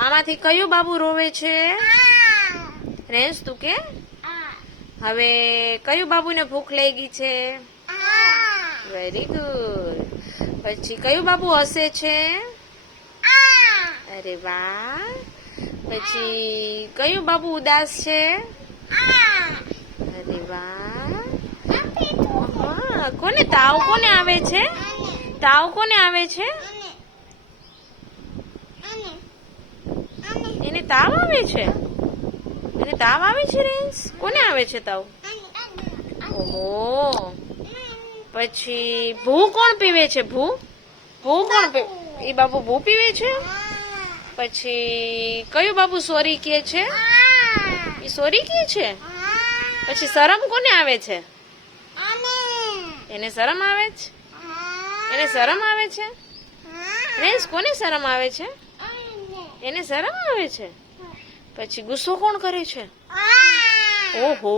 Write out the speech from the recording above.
આમાંથી કયું બાબુ રોવે છે? રેન્સ તું કે હવે કયું બાબુને ભૂખ લાગી છે? Very good. પછી કયું બાબુ હસે છે? અરે વાહ. પછી કયું બાબુ ઉદાસ છે? અરે વાહ. હા, કોને તાવ કોને આવે છે? તાવ કોને આવે છે? એને તાવ આવે છે? એને તાવ આવે છે રેન્સ? કોને આવે છે તાવ? ઓહો. પછી ભૂ કોણ પીવે છે? ભૂ ભૂ કોણ પીવે? એ બાબુ ભૂ પીવે છે? પછી કયું બાબુ સોરી કહે છે? એ સોરી કહે છે? પછી શરમ કોને આવે છે? એને શરમ આવે છે? એને શરમ આવે છે? રેન્સ કોને શરમ આવે છે? એને શરમ આવે છે? પછી ગુસ્સો કોણ કરે છે? ઓહો.